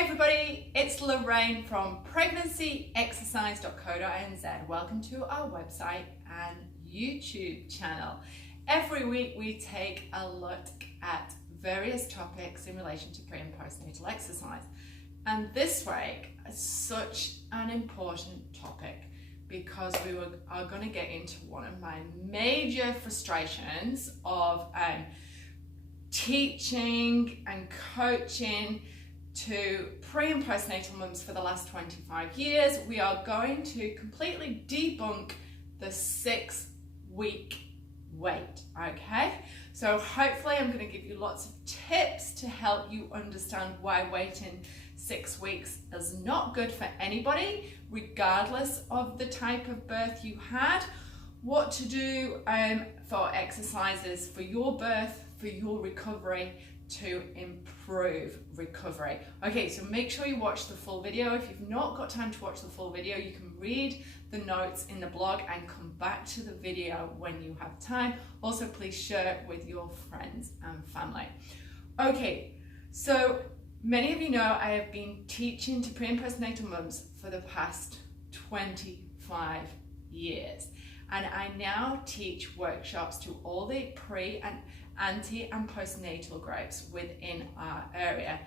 Hey everybody, it's Lorraine from pregnancyexercise.co.nz. Welcome to our website and YouTube channel. Every week we take a look at various topics in relation to pre and postnatal exercise. And this week is such an important topic because we are going to get into one of my major frustrations of teaching and coaching to pre and postnatal mums for the last 25 years. We are going to completely debunk the 6-week wait, okay? So hopefully I'm going to give you lots of tips to help you understand why waiting 6 weeks is not good for anybody, regardless of the type of birth you had, what to do for exercises for your birth, for your recovery, to improve recovery. Okay, so make sure you watch the full video. If you've not got time to watch the full video, you can read the notes in the blog and come back to the video when you have time. Also, please share it with your friends and family. Okay, so many of you know I have been teaching to pre and postnatal mums for the past 25 years. And I now teach workshops to all the pre and anti and postnatal groups within our area.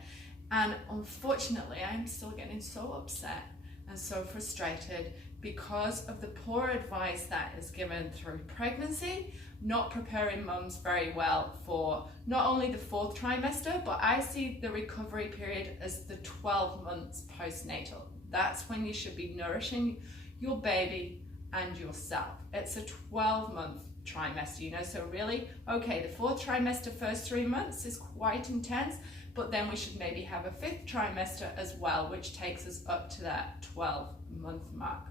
And unfortunately, I'm still getting so upset and so frustrated because of the poor advice that is given through pregnancy, not preparing mums very well for not only the 4th trimester, but I see the recovery period as the 12 months postnatal. That's when you should be nourishing your baby and yourself. It's a 12-month trimester, you know, so really, okay, the 4th trimester, first 3 months is quite intense, but then we should maybe have a 5th trimester as well, which takes us up to that 12-month mark.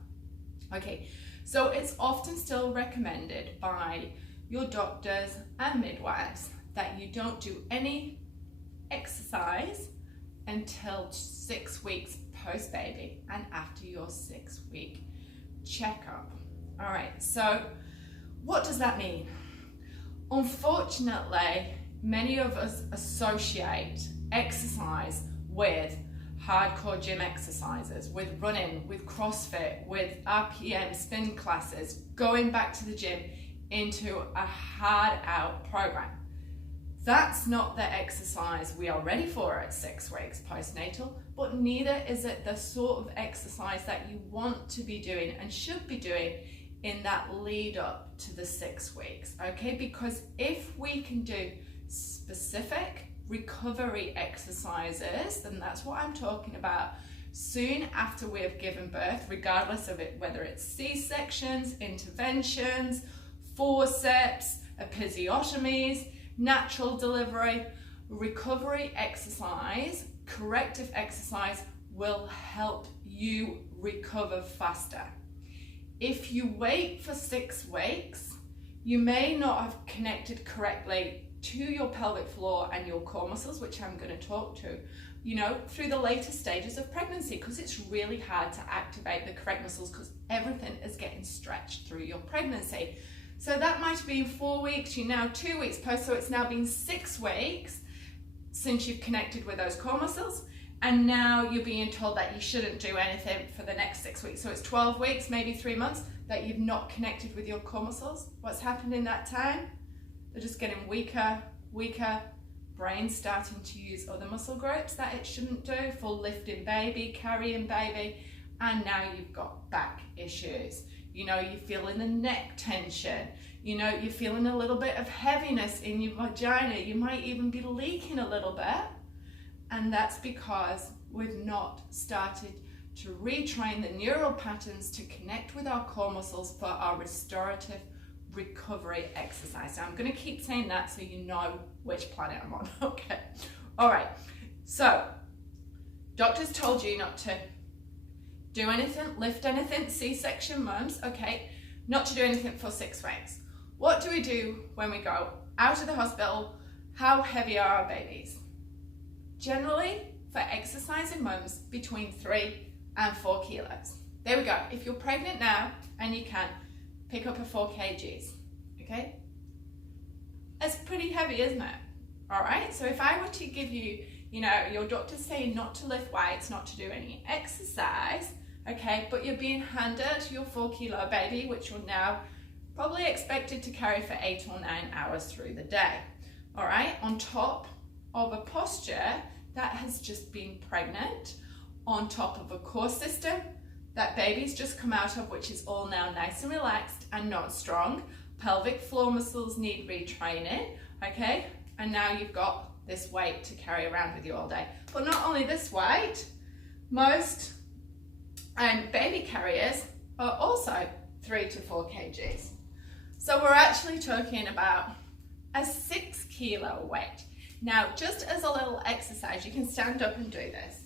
Okay, so it's often still recommended by your doctors and midwives that you don't do any exercise until 6 weeks post-baby and after your 6-week checkup. All right, so what does that mean? Unfortunately, many of us associate exercise with hardcore gym exercises, with running, with CrossFit, with RPM, spin classes, going back to the gym into a hard out program. That's not the exercise we are ready for at 6 weeks postnatal, but neither is it the sort of exercise that you want to be doing and should be doing in that lead up to the 6 weeks, okay? Because if we can do specific recovery exercises, then that's what I'm talking about, soon after we have given birth, regardless of it, whether it's C-sections, interventions, forceps, episiotomies, natural delivery, recovery exercise, corrective exercise will help you recover faster. If you wait for 6 weeks, you may not have connected correctly to your pelvic floor and your core muscles, which I'm going to talk to, you know, through the later stages of pregnancy, because it's really hard to activate the correct muscles because everything is getting stretched through your pregnancy. So that might have been 4 weeks, you're now 2 weeks post, so it's now been 6 weeks since you've connected with those core muscles, and now you're being told that you shouldn't do anything for the next 6 weeks. So it's 12 weeks, maybe 3 months, that you've not connected with your core muscles. What's happened in that time? They're just getting weaker, brain's starting to use other muscle groups that it shouldn't do for lifting baby, carrying baby, and now you've got back issues. You know, you're feeling the neck tension. You know, you're feeling a little bit of heaviness in your vagina. You might even be leaking a little bit. And that's because we've not started to retrain the neural patterns to connect with our core muscles for our restorative recovery exercise. So I'm going to keep saying that so you know which planet I'm on. Okay. All right. So doctors told you not to do anything, lift anything, C-section mums, okay, not to do anything for 6 weeks. What do we do when we go out of the hospital? How heavy are our babies? Generally, for exercising mums, between 3 and 4 kilos. There we go. If you're pregnant now and you can, pick up a 4 kgs, okay? It's pretty heavy, isn't it? All right, so if I were to give you you know, your doctor's saying not to lift weights, not to do any exercise, okay, but you're being handed your 4-kilo baby, which you're now probably expected to carry for 8 or 9 hours through the day, all right, on top of a posture that has just been pregnant, on top of a core system that baby's just come out of, which is all now nice and relaxed and not strong. Pelvic floor muscles need retraining, okay? And now you've got this weight to carry around with you all day. But not only this weight, most baby carriers are also 3 to 4 kgs. So we're actually talking about a 6 kilo weight. Now, just as a little exercise, you can stand up and do this,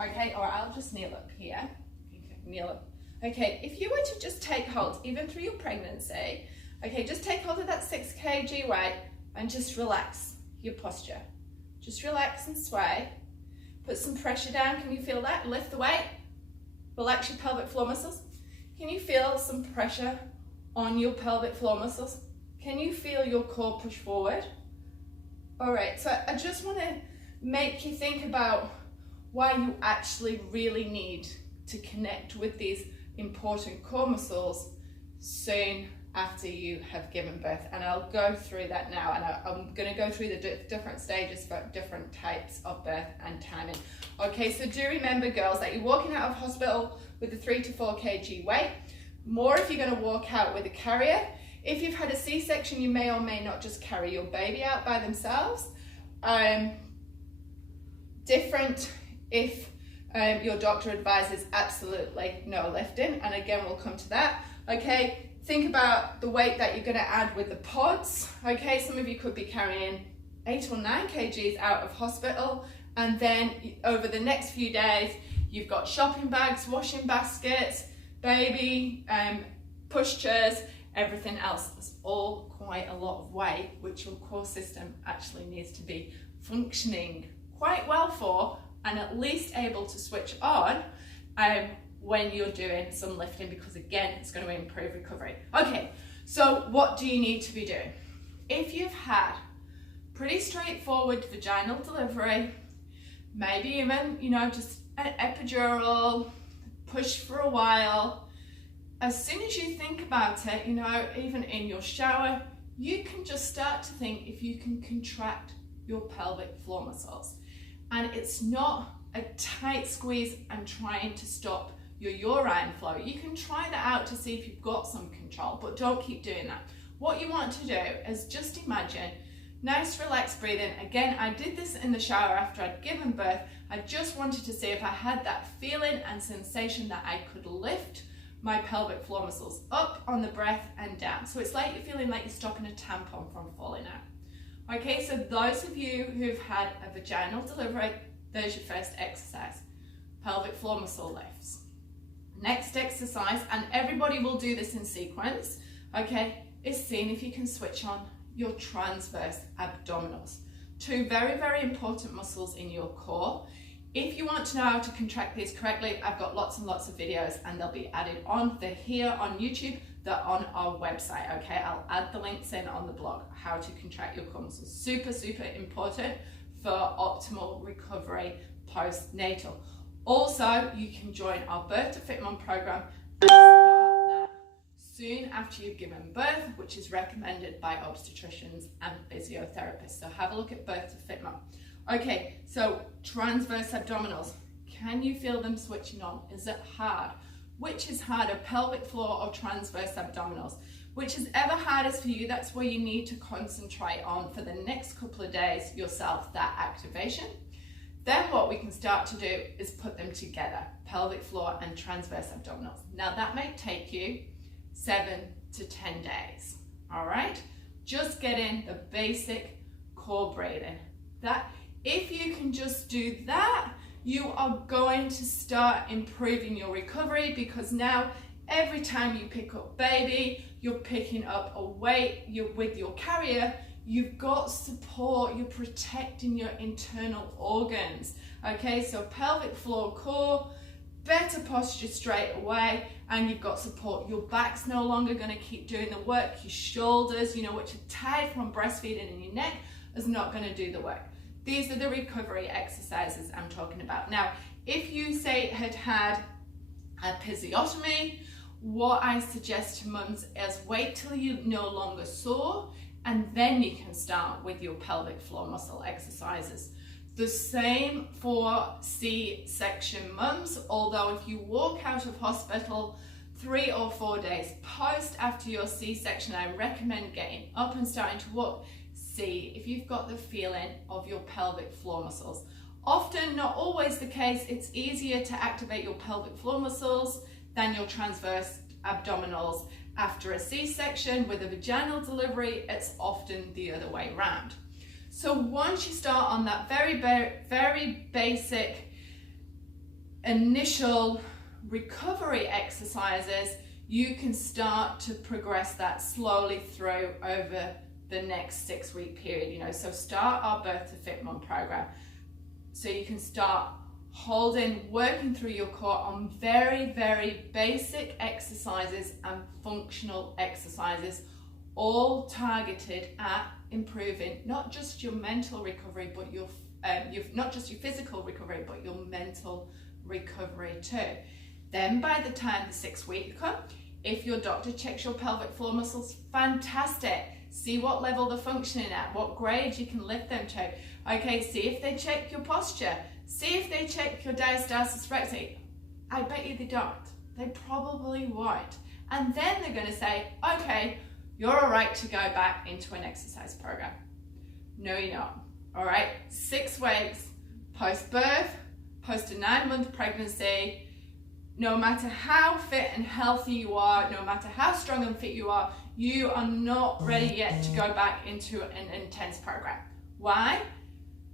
okay? Or I'll just kneel up here. Kneel up. Okay, if you were to just take hold, even through your pregnancy, okay, just take hold of that 6 kg weight and just relax your posture. Just relax and sway. Put some pressure down. Can you feel that? Lift the weight. Relax your pelvic floor muscles. Can you feel some pressure on your pelvic floor muscles? Can you feel your core push forward? All right, so I just want to make you think about why you actually really need to connect with these important core muscles soon after you have given birth. And I'll go through that now, and I'm going to go through the different stages for different types of birth and timing. Okay, so do remember, girls, that you're walking out of hospital with a 3 to 4 kg weight. More if you're going to walk out with a carrier. If you've had a C-section, you may or may not just carry your baby out by themselves. Different if your doctor advises absolutely no lifting, and again we'll come to that. Okay, think about the weight that you're going to add with the pods. Okay, some of you could be carrying 8 or 9 kgs out of hospital, and then over the next few days you've got shopping bags, washing baskets, baby, pushchairs, everything else. There's all quite a lot of weight which your core system actually needs to be functioning quite well for, and at least able to switch on when you're doing some lifting, because again, it's going to improve recovery. Okay, so what do you need to be doing? If you've had pretty straightforward vaginal delivery, maybe even, you know, just an epidural, push for a while, as soon as you think about it, you know, even in your shower, you can just start to think if you can contract your pelvic floor muscles. And it's not a tight squeeze and trying to stop your urine flow. You can try that out to see if you've got some control, but don't keep doing that. What you want to do is just imagine nice relaxed breathing. Again, I did this in the shower after I'd given birth. I just wanted to see if I had that feeling and sensation that I could lift my pelvic floor muscles up on the breath and down. So it's like you're feeling like you're stopping a tampon from falling out. Okay, so those of you who've had a vaginal delivery, there's your first exercise, pelvic floor muscle lifts. Next exercise, and everybody will do this in sequence, okay, is seeing if you can switch on your transverse abdominals. 2 very, very important muscles in your core. If you want to know how to contract these correctly, I've got lots and lots of videos, and they'll be added on. They're here on YouTube. They're on our website, okay? I'll add the links in on the blog, how to contract your core muscles. Super, super important for optimal recovery postnatal. Also, you can join our Birth to Fit Mum program and start that soon after you've given birth, which is recommended by obstetricians and physiotherapists. So have a look at Birth to Fit Mum. Okay, so transverse abdominals. Can you feel them switching on? Is it hard? Which is harder, pelvic floor or transverse abdominals? Which is ever hardest for you, that's where you need to concentrate on for the next couple of days yourself, that activation. Then what we can start to do is put them together, pelvic floor and transverse abdominals. Now that may take you 7 to 10 days, all right? Just getting the basic core breathing. That, if you can just do that, you are going to start improving your recovery, because now every time you pick up baby, you're picking up a weight, you're with your carrier, you've got support, you're protecting your internal organs. Okay, so pelvic floor, core, better posture straight away, and you've got support. Your back's no longer going to keep doing the work. Your shoulders, you know, which are tired from breastfeeding, and your neck is not going to do the work. These are the recovery exercises I'm talking about. Now, if you say had a episiotomy, what I suggest to mums is wait till you're no longer sore, and then you can start with your pelvic floor muscle exercises. The same for C-section mums, although if you walk out of hospital 3 or 4 days post after your C-section, I recommend getting up and starting to walk. See if you've got the feeling of your pelvic floor muscles. Often, not always the case, it's easier to activate your pelvic floor muscles than your transverse abdominals after a C-section. With a vaginal delivery, it's often the other way around. So once you start on that very basic initial recovery exercises, you can start to progress that slowly through over the next 6-week period. So start our Birth to Fit Mum program so you can start working through your core on very basic exercises and functional exercises, all targeted at improving not just your mental recovery, but not just your physical recovery, but your mental recovery too. Then by the time the 6th week comes, if your doctor checks your pelvic floor muscles, fantastic. See what level they're functioning at, what grade you can lift them to. Okay, see if they check your posture. See if they check your diastasis recti. I bet you they don't. They probably won't. And then they're going to say, okay, you're all right to go back into an exercise program. No, you're not. All right, 6 weeks post-birth, post a 9-month pregnancy, no matter how fit and healthy you are, no matter how strong and fit you are not ready yet to go back into an intense program. Why?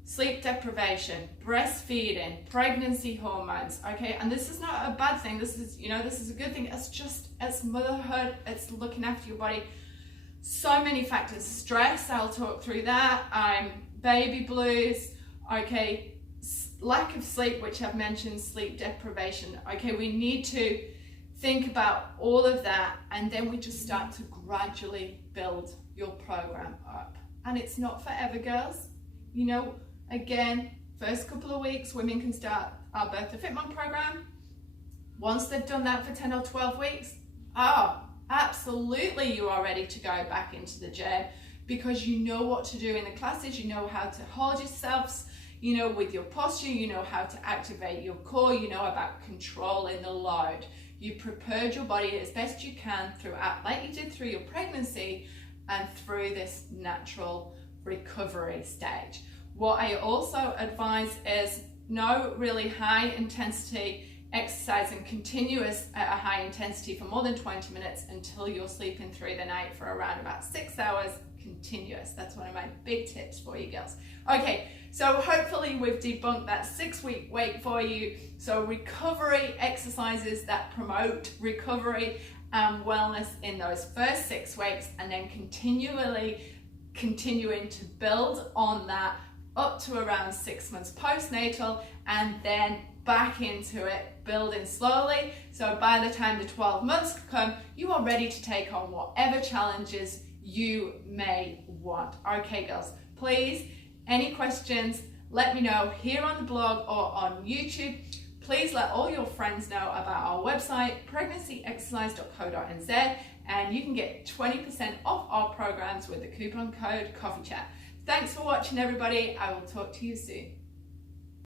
Sleep deprivation, breastfeeding, pregnancy hormones, okay? And this is not a bad thing. This is a good thing. It's motherhood. It's looking after your body. So many factors. Stress, I'll talk through that. Baby blues, okay? Lack of sleep, which I've mentioned, sleep deprivation. Okay, we need to think about all of that, and then we just start to gradually build your program up. And it's not forever, girls. Again, first couple of weeks, women can start our Birth to Fit Mum program. Once they've done that for 10 or 12 weeks, absolutely you are ready to go back into the gym, because you know what to do in the classes, you know how to hold yourselves, with your posture, you know how to activate your core, you know about controlling the load. You prepared your body as best you can throughout, like you did through your pregnancy and through this natural recovery stage. What I also advise is no really high intensity exercise and continuous at a high intensity for more than 20 minutes until you're sleeping through the night for around about 6 hours continuous. That's one of my big tips for you girls. Okay, so hopefully we've debunked that 6-week wait for you. So recovery exercises that promote recovery and wellness in those first 6 weeks, and then continuing to build on that up to around 6 months postnatal, and then back into it, building slowly. So by the time the 12 months come, you are ready to take on whatever challenges you may want. Okay, girls, please, any questions, let me know here on the blog or on YouTube. Please let all your friends know about our website, pregnancyexercise.co.nz, and you can get 20% off our programs with the coupon code COFFEECHAT. Thanks for watching, everybody. I will talk to you soon.